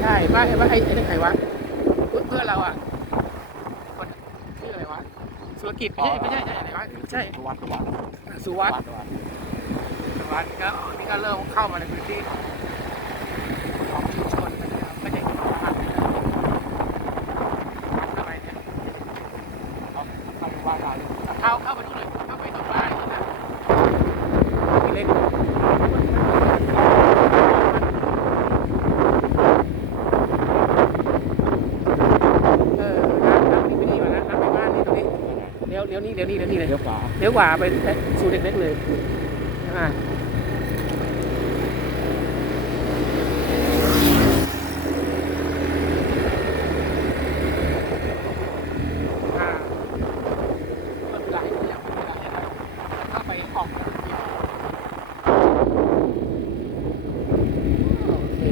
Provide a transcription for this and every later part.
ใช่บ้านไอ้บ้าไอ้ไอ้ใครวะเพื่อนเราอะคนชื่ออะไรวะสุรกิจไม่ใช่ไม่ใช่ใช่อะไรวะใช่สุวัตสุวัตสุวัตสุวัตก็นี่ก็เริ่มเข้ามาในพื้นที่ นี่เลี้ยวนี่เลี้ยวนี่เลยเลี้ยวขวาเลี้ยวขวาไปสู่เด็กเล็กเลยอ่าอ่าไม่เป็นไรไม่เป็นไรนะครับเข้าไปออกมาเดียวโอเค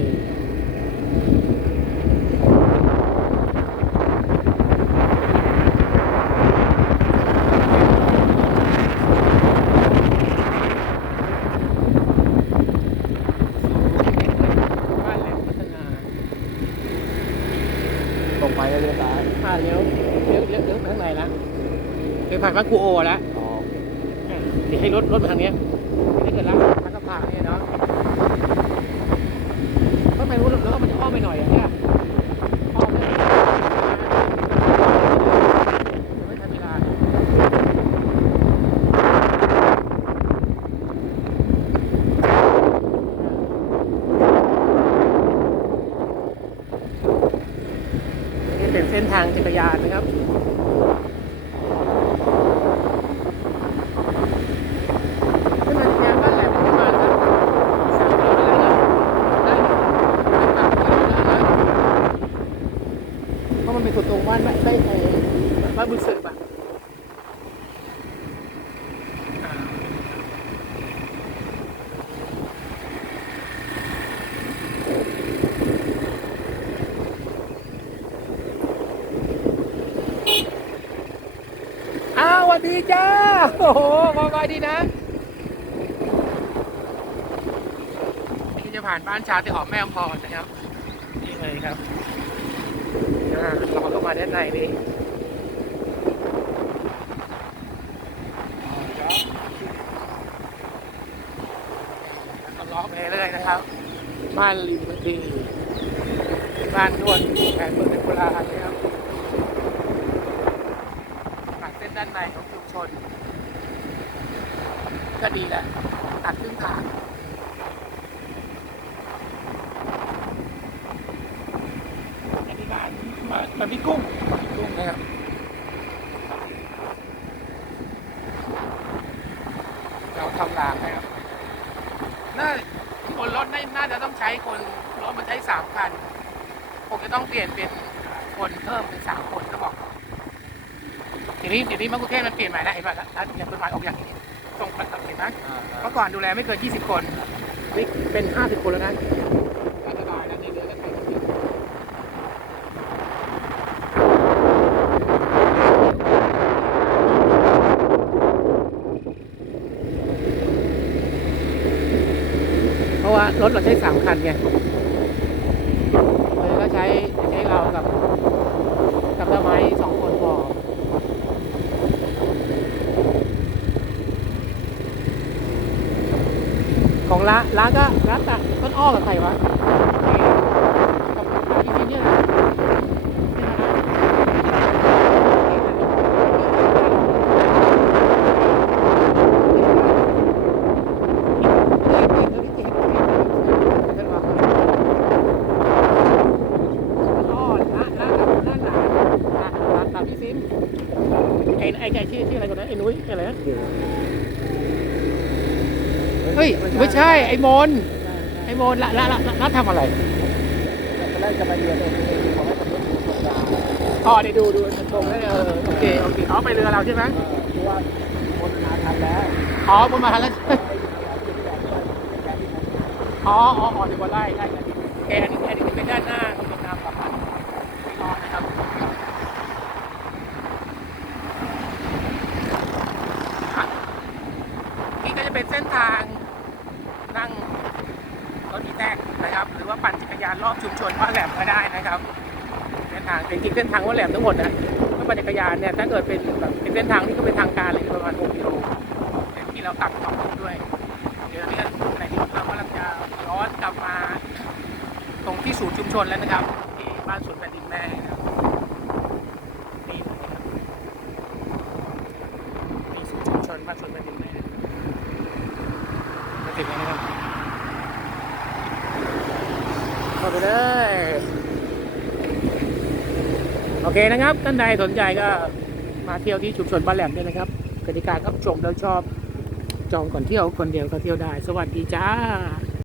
บ้านแหลมพัฒนา ตรงไปแล้วเลี้ยวซ้าย อ่า เลี้ยวเลี้ยวเลี้ยวเลี้ยวไปข้างในแล้วเคยผ่านบ้านครูโอแล้วอ๋อเดี๋ยวให้รถรถมาทางเนี้ยถ้าเกิดร้านร้านกระเพราเนี่ยเนาะก็ไปรู้แล้วก็มันจะอ้อมไปหน่อยอะเนี่ยอ้อมไปไม่ทันเวลานี่เป็นเส้นทางจักรยานนะครับ ขึ้นมาที่งานบ้านแหลมขึ้นมาแล้วสามกิโลได้แล้วได้ได้ปากกิโลได้แล้วเพราะมันเป็นสุดตรงบ้านไม่ได้ไอ้บ้านบุญสืบอะอ่าอ้าวสวัส ดีจ้า โอ้โหสบายดีนะนี่จะผ่านบ้านชาติหอมแม่อมพรนะครับ นี่เลยครับอ่าเราเข้ามาด้านในนี่แล้วก็ล้อไปเรื่อยๆนะครับ บ้านริมพื้นที่บ้านนวลแผนเมืองเป็นโบราณนะครับตัดเส้นด้าน ในของชุมชน ก็ดีแหละตัดครึ่งทางอันนี้บ้านบ้านบ้าพี่กุ้งพี่กุ้งนะครับเราทำรางนะครับน่าคนรถน่าน่าจะต้องใช้คนรถมันใช้สามคันคงจะต้องเปลี่ยนเป็นคนเพิ่มเป็นสามคนก็บอก ทีนี้ทีนี้มักคุเทศมันเปลี่ยนใหม่แล้วเห็นป่ะถ้าอย่างเป็นหมายออกอย่างนี้ตรงปัตตานีนะอ่าเมื่อก่อนดูแลไม่เกิน 20 คนนี่เป็น 50 คนแล้วนะก็สบายแล้วในเรือก็ใส่คนเดียวเพราะว่ารถเราใช้3คันไงเลยก็ใช้ใช้เรากับ กับตะไม้สองคนพอ ของร้านร้าก็ร้านตัดต้นอ้อกับใครวะกับพี่ซีเนี่ยไอ้ไอ้ไอ้ชื่อชื่ออะไรกันนะไอ้นุ้ยอะไรนะ เฮ้ยไม่ใช่ไอ้มนไอ้มนละละละละทำอะไรตอนแรกจะไปเรียนเองขอให้คนนี้ธรรมดาอ๋อเดี๋ยวดูดูชมได้เออโอเคโอเคอ๋อไปเรือเราใช่ไหมเพราะว่าคนงานทำแล้วอ๋อผมมาทันแล้วอ๋ออ๋อเดี๋ยวว่าไล่ไล่แกอันนี้อันนี้เป็นด้านหน้าของตรงน้ำปะปะไม่รอนะครับนี่ก็จะเป็นเส้นทางรถอีแท็กนะครับ หรือว่าปั่นจักรยานร อบชุมชนว่าแหลมก็ได้นะครับเส้นทางจริงๆเส้นทางว่าแหลมทั้งหมดนะก็ปั่นจักรยานเนี่ยถ้าเกิดเป็นแบบเป็นเส้นทางที่ก็เป็นทางการเลยประมาณ6กิโลแต่ที่เราตัดสองลูกด้วยเดี๋ยวนี้ในที่เรากำลังจะย้อนกลับมา ตรงที่ศูนย์ชุมชนแล้วนะครับที่บ้านสวนแผ่นดินแม่นะครับนี่มีศูนย์ชุมชนบ้านสวนแผ่นดินแม่มาถึงแล้วนะครับ เข้าไปเลย โอเคนะครับ ท่านใดสนใจก็มาเที่ยวที่ชุมชนบ้านแหลมด้วยนะครับกติการก็ชมแล้วชอบ จองก่อนเที่ยวคนเดียวก็เที่ยวได้ สวัสดีจ้า